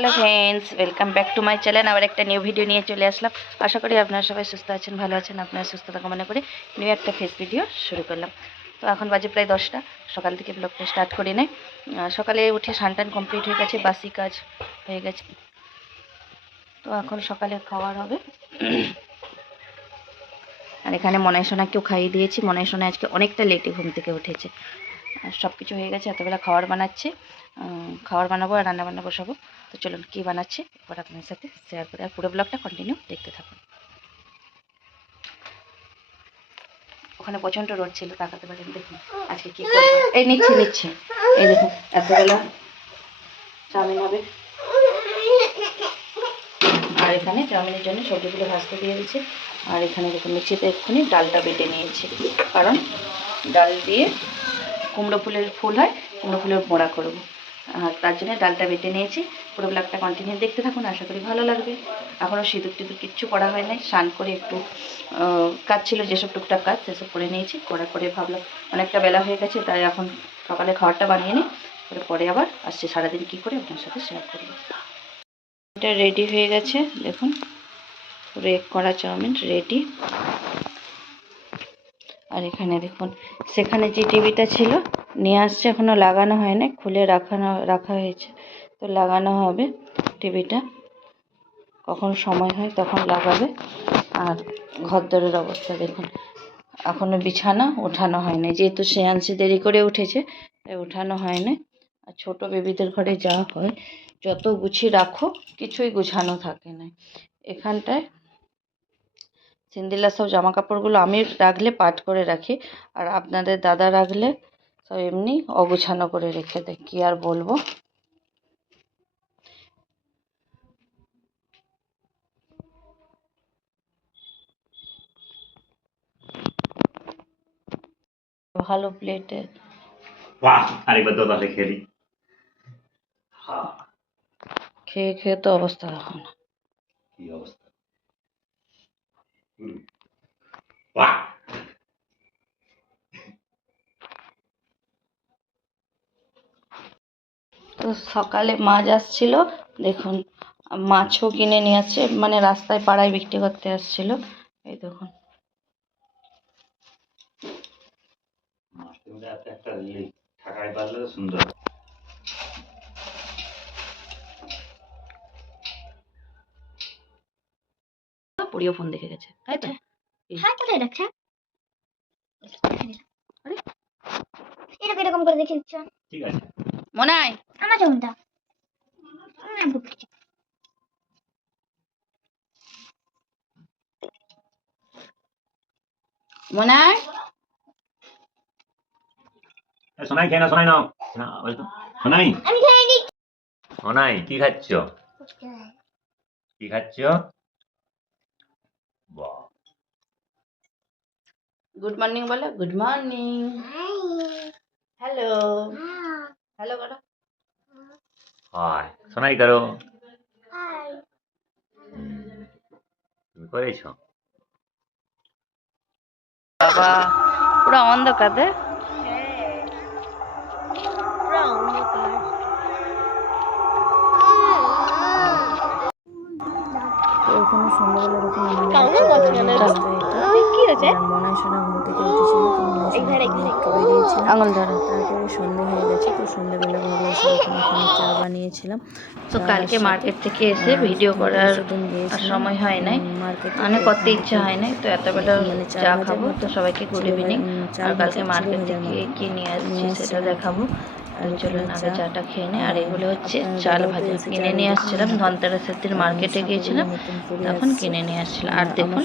Hello friends, welcome back to my channel. আবার একটা new video নিয়ে চলে আসলাম। আশা করি আপনারা সবাই সুস্থ আছেন, ভালো আছেন। আপনারা সুস্থতা কামনা করে নিউ একটা ফেস ভিডিও শুরু করলাম। তো এখন বাজে প্রায় 10টা। সকাল থেকে ব্লগটা স্টার্ট করি নাই। সকালে উঠে স্নান কমপ্লিট হয়ে গেছে, বাসি কাজ হয়ে গেছে। তো এখন সকালে খাওয়ার হবে। আর এখানে মনাই সোনাকেও খাইয়ে দিয়েছি। মনাই সোনা আজকে অনেকটা লেটে ঘুম থেকে উঠেছে। সব কিছু হয়ে গেছে, এতবেলা খাবার বানাচ্ছি। খাবার বানাবো আর রান্নাবান্না বসাবো। তো চলুন কী বানাচ্ছি এবার আপনার সাথে শেয়ার করে, আর পুরো ব্লগটা কন্টিনিউ দেখতে থাকুন। ওখানে প্রচণ্ড রোদ ছিল, তাকাতে পারেন। দেখুন আজকে কী করবো। এই নিচ্ছি এই দেখুন, এতবেলা চাউমিন হবে। আর এখানে চাউমিনের জন্য সবজিগুলো ভাজতে দিয়ে দিচ্ছি। আর এখানে দেখুন মিক্সিতে এক্ষুনি ডালটা বেটে নিয়েছি, কারণ ডাল দিয়ে কুমড়ো ফুলের ফুল হয়, কুমড়ো ফুলের বড়া করবো। আর তার জন্য ডালটা বেটে নিয়েছি। পুরো ব্লগটা কন্টিনিউ দেখতে থাকুন, আশা করি ভালো লাগবে। এখনও সিঁদুর টিঁদুর কিচ্ছু করা হয় নাই। স্নান করে একটু কাজ ছিল, যেসব টুকটাক কাজ সেসব করে নিয়েছি। করার পরে ভাবলাম অনেকটা বেলা হয়ে গেছে, তাই এখন সকালে খাবারটা বানিয়ে নিই, পরে আবার আসছে সারাদিন কী করে আপনার সাথে শেয়ার করবো। এটা রেডি হয়ে গেছে, দেখুন পুরো এক কড়া চাউমিন রেডি। আর এখানে দেখুন, সেখানে যে টিভিটা ছিল নিয়ে আসছে, এখনও লাগানো হয় না, খুলে রাখা হয়েছে। তো লাগানো হবে টিভিটা, কখন সময় হয় তখন লাগাবে। আর ঘরদোরের অবস্থা দেখুন, এখনও বিছানা ওঠানো হয় না, যেহেতু শ্রেয়াংশী দেরি করে উঠেছে তাই ওঠানো হয় না। আর ছোটো বেবিদের ঘরে যা হয়, যত গুছিয়ে রাখো কিছুই গুছানো থাকে না। এখানটায় সিন্দিলা সব জামা কাপড়গুলো আমি রাখলে পাট করে রাখি, আর আপনাদের দাদা রাখলে সব এমনি অগুছানো করে রেখে দেয়। কী আর বলবো। ভালো প্লেটে বাহ, আরেকবার তো তাহলে খেলি। হ্যাঁ, খেয়ে খেয়ে তো অবস্থা এখন। কি অবস্থা। বাহ, তো সকালে মাছ আসছিল, দেখুন মাছও কিনে নিয়ে আসছে, মানে রাস্তায় পাড়ায় বিক্রি করতে আসছিল। এই দেখুন মাছটার মধ্যে একটা ঠাকায় পারলে সুন্দর। পরিও ফোন দেখে গেছে, তাই তো। হ্যাঁ, কোথায় রাখছে? আরে এরকম এরকম করে দেখে দিচ্ছ। ঠিক আছে, মনাই আমার যেমনটা মনাই শোনাই খেয়ে না, শোনাই নাও না, শোনাই আমি খাই নি। শোনাই কি খাচ্ছ, কি খাচ্ছ? বাহ, গুড মর্নিং বলো, গুড মর্নিং। হ্যালো হ্যালো করো। হাই শোনাই করো। হাই। তুমি করেছ? বাবা পুরো অন্ধকার রে। তো এখানে সন্ধ্যাবেলা দেখুন মনে শোনা ঘুম থেকে উঠেছিল, তো আঙুল ধরো। তারপরে সন্ধে হয়ে গেছে, তো সন্ধ্যেবেলা ঘরে এসে দেখুন এখানে চা বানিয়েছিলাম। তো কালকে মার্কেট থেকে এসে ভিডিও করার সময় হয় নাই, মানে করতে ইচ্ছা হয় নাই। তো এতবেলা চা খাবো, তো সবাইকে গুড ইভিনিং। আর কালকে মার্কেট থেকে কি নিয়ে আসছি সেটা দেখাবো। আর চলুন আগে চাটা খেয়ে নেই। আর এগুলো হচ্ছে চাল ভাজা, কিনে নিয়ে আসছিলাম ধনতেরাসের দিন, মার্কেটে গিয়েছিলাম তখন কিনে নিয়ে আসছিলাম। আর দেখুন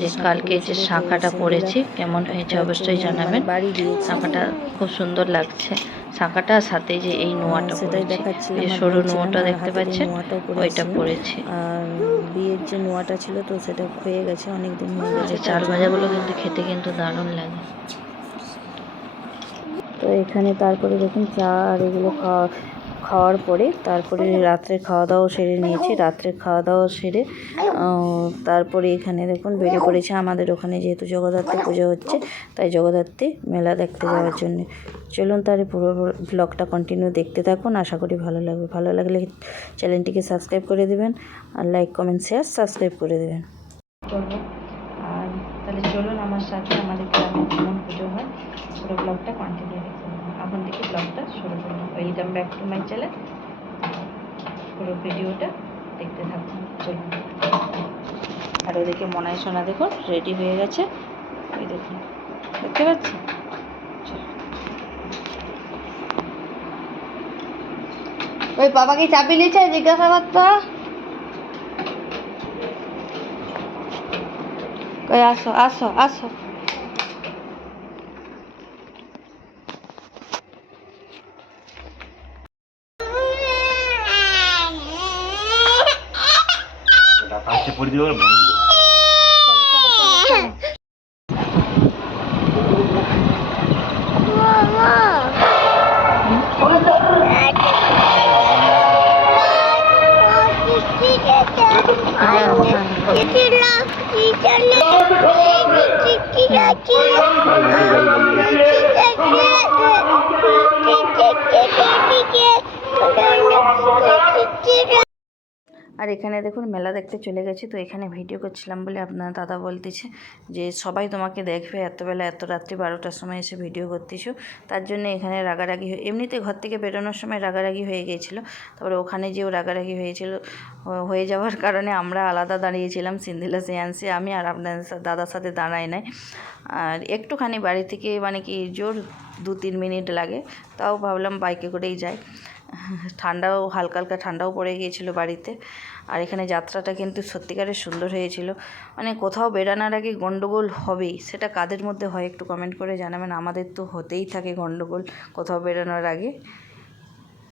যে কালকে যে শাঁখাটা পরেছি কেমন হয়েছে অবশ্যই জানাবেন। শাঁখাটা খুব সুন্দর লাগছে, শাঁখাটা সাথে যে এই নোয়াটা পরেছি, এই সরু নোয়াটা দেখতে পাচ্ছেন, ওইটা পরেছি। আর বিয়ের যে নোয়াটা ছিল তো সেটা ক্ষয়ে গেছে, অনেক দিন হয়ে গেছে। চাল ভাজাগুলো কিন্তু খেতে কিন্তু দারুণ লাগে। তো এখানে তারপরে দেখুন চা আর এগুলো খাওয়ার পরে তারপরে রাত্রে খাওয়া দাওয়া সেরে নিয়েছি। রাত্রে খাওয়া দাওয়া সেরে তারপরে এখানে দেখুন বেরিয়ে পড়েছে আমাদের ওখানে, যেহেতু জগদ্ধাত্রী পুজো হচ্ছে তাই জগদ্ধাত্রী মেলা দেখতে যাওয়ার জন্য। চলুন তাহলে পুরো ব্লগটা কন্টিনিউ দেখতে থাকুন, আশা করি ভালো লাগবে। ভালো লাগলে চ্যানেলটিকে সাবস্ক্রাইব করে দেবেন আর লাইক কমেন্ট শেয়ার সাবস্ক্রাইব করে দেবেন। চলবো আর তাহলে চলুন আমার সাথে আমাদের গ্রামে কেমন পুজো হয় পুরো ব্লগটা কন্টিনিউ দেখতে থাকুন। এখন থেকে ব্লগটা শুরু করুন। Welcome back to my channel, পুরো ভিডিওটা দেখতে থাকুন। চলুন। আর ওদিকে মনায় সোনা দেখুন রেডি হয়ে গেছে, ওই দেখুন দেখতে পাচ্ছি। ওই বাবা কি চাবি নিয়েছে জিজ্ঞাসা করতো। ওই আসো আসো আসো। কাছে পড়ে দিও বন্ধ। আর এখানে দেখুন মেলা দেখতে চলে গেছি। তো এখানে ভিডিও করছিলাম বলে আপনার দাদা বলতেছে যে সবাই তোমাকে দেখবে, এতবেলা এত রাত্রি 12টার সময় এসে ভিডিও করতেছো, তার জন্য এখানে রাগারাগি এমনিতে ঘর থেকে বেরোনোর সময় রাগারাগি হয়ে গিয়েছিলো। তারপরে ওখানে যেও রাগারাগি হয়েছিল, হয়ে যাওয়ার কারণে আমরা আলাদা দাঁড়িয়েছিলাম সিন্ধিলা সিয়ান্সি, আমি আর আপনার দাদার সাথে দাঁড়াই নাই। আর একটুখানি বাড়ি থেকে মানে কি জোর 2-3 মিনিট লাগে, তাও ভাবলাম বাইকে করেই যাই। ঠান্ডাও হালকা হালকা ঠান্ডাও পড়ে গিয়েছিলো বাড়িতে। আর এখানে যাত্রাটা কিন্তু সত্যিকারের সুন্দর হয়েছিল। মানে কোথাও বেরানোর আগে গন্ডগোল হবেই, সেটা কাদের মধ্যে হয় একটু কমেন্ট করে জানাবেন। আমাদের তো হতেই থাকে গন্ডগোল কোথাও বেরানোর আগে।